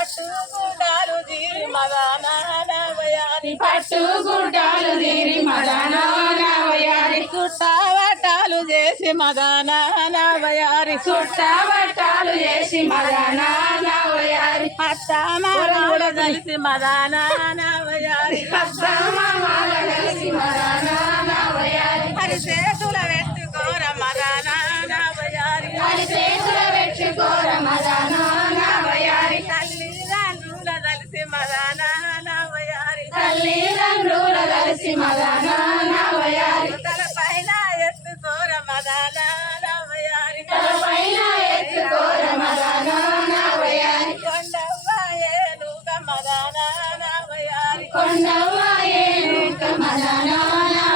పట్టు గుడ్డాలు తీరి మదాన వయారి పట్టు గుడ్డాలు తీరి మదన వయారి చుట్ట వట్టాలు చేసి మదాన వయారి చుట్ట బట్టాలు చేసి మదన వయారి అత్త మామూల కలిసి మదాన వయారి మామాల కలిసి మదన వయారి హరి చేతుల పెట్టుకోర మదాన వయారి హరి చేతుల పెట్టుకోర మదన వయారి తల్లిదండ్రుల కలిసి మదాన వయారి తల్లిదండ్రుల కలిసి మదన వయారి తల పైన ఎత్తుకోర మదాన వయారి పైన ఎత్తుకోర మదన వయారి కొండవ్వ ఏనుగ మదాన వయారి కొండవ్వ ఏనుక మదన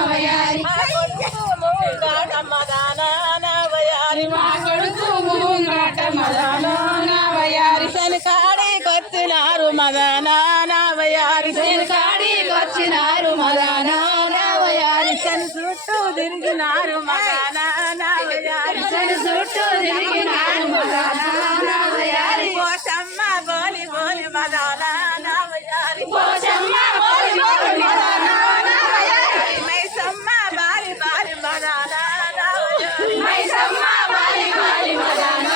వయారి మా కొడుకు మూగాట మదాన వయారి మా కొడుకు ముంగట మదన వయారి శనికాడికొచ్చినారు మదాన వయారి కాడికి వచ్చినారు మదన వయారి శని చుట్టూ తిరిగినారు మదాన వయారి చుట్టూ తిరిగినారు మదన వయారి పోషమ్మ బోలి బోలి మదాన వయారి పోచమ్మ బోలి బోలి మదన వయారి మైసమ్మ బారి బారి మదాన వయారి మైసమ్మ బాలి బాలి మదన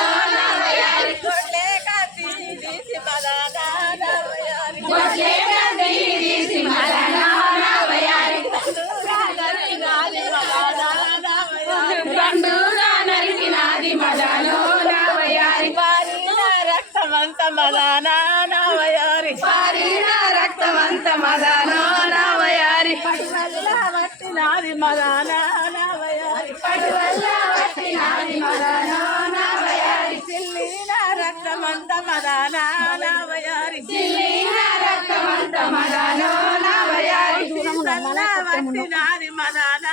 వయారి గొడ్లే కత్తి తీసి మదాన వయారి గొడ్లే గది తీసి మదన వయారి పండుగా నరికినాది మదన వయారి రక్తమంత మదాన వయారి పారిన రక్తమంత మదన వయారి వట్టినాది మదాన వయారి పటువల్ల వట్టినాది మదన వయారి చిల్లిన రక్తమంత మదాన వయారి చిల్లిన రక్తమంత మదన వయారి సల్ల వట్టినాది మదాన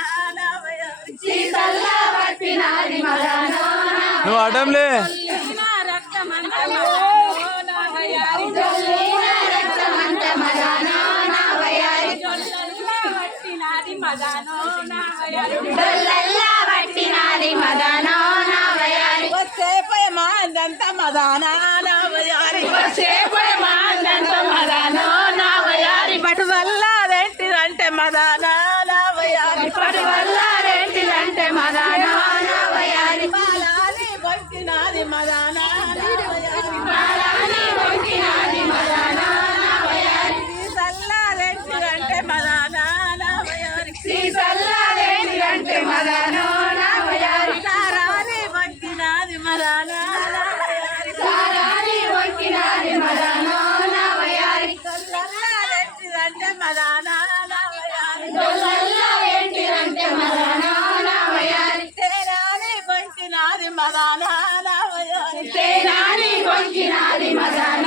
వయారి సీతల్ల వట్టినాది మదన నువ్వు అడ్డంలే రక్తమంత జొల్లిన రక్తమంత మదన వయారి వట్టినాది మదాన వయారి డొల్లల్ల వట్టినాది మదన వయారి వచ్చే మాందంత మదాన వయారి సేపడి మాందంత మదన వయారి పటు వల్ల రెంటిదంటే మదాన వయారి పటువల్ల రెంటిలంటే మదన వయారి పాలాని బొట్టినాది మదాన వయారి పాలాని వంకినాది మదన వయారి సల్ల రెంటిదంటే మదాన వయారి సీసల్ల రెంటిలంటే మదన వయారి సారాని బొట్టినాది మదాన వయారి సారాని వంకినాది మదన వయారి సల్ల రెంటిదంటే మదాన వయారి డొల్లల్ల రెంటిలంటే మదన వయారి తేరాని బొట్టినాది మదాన వయారి తేనాని వంకినాది మదన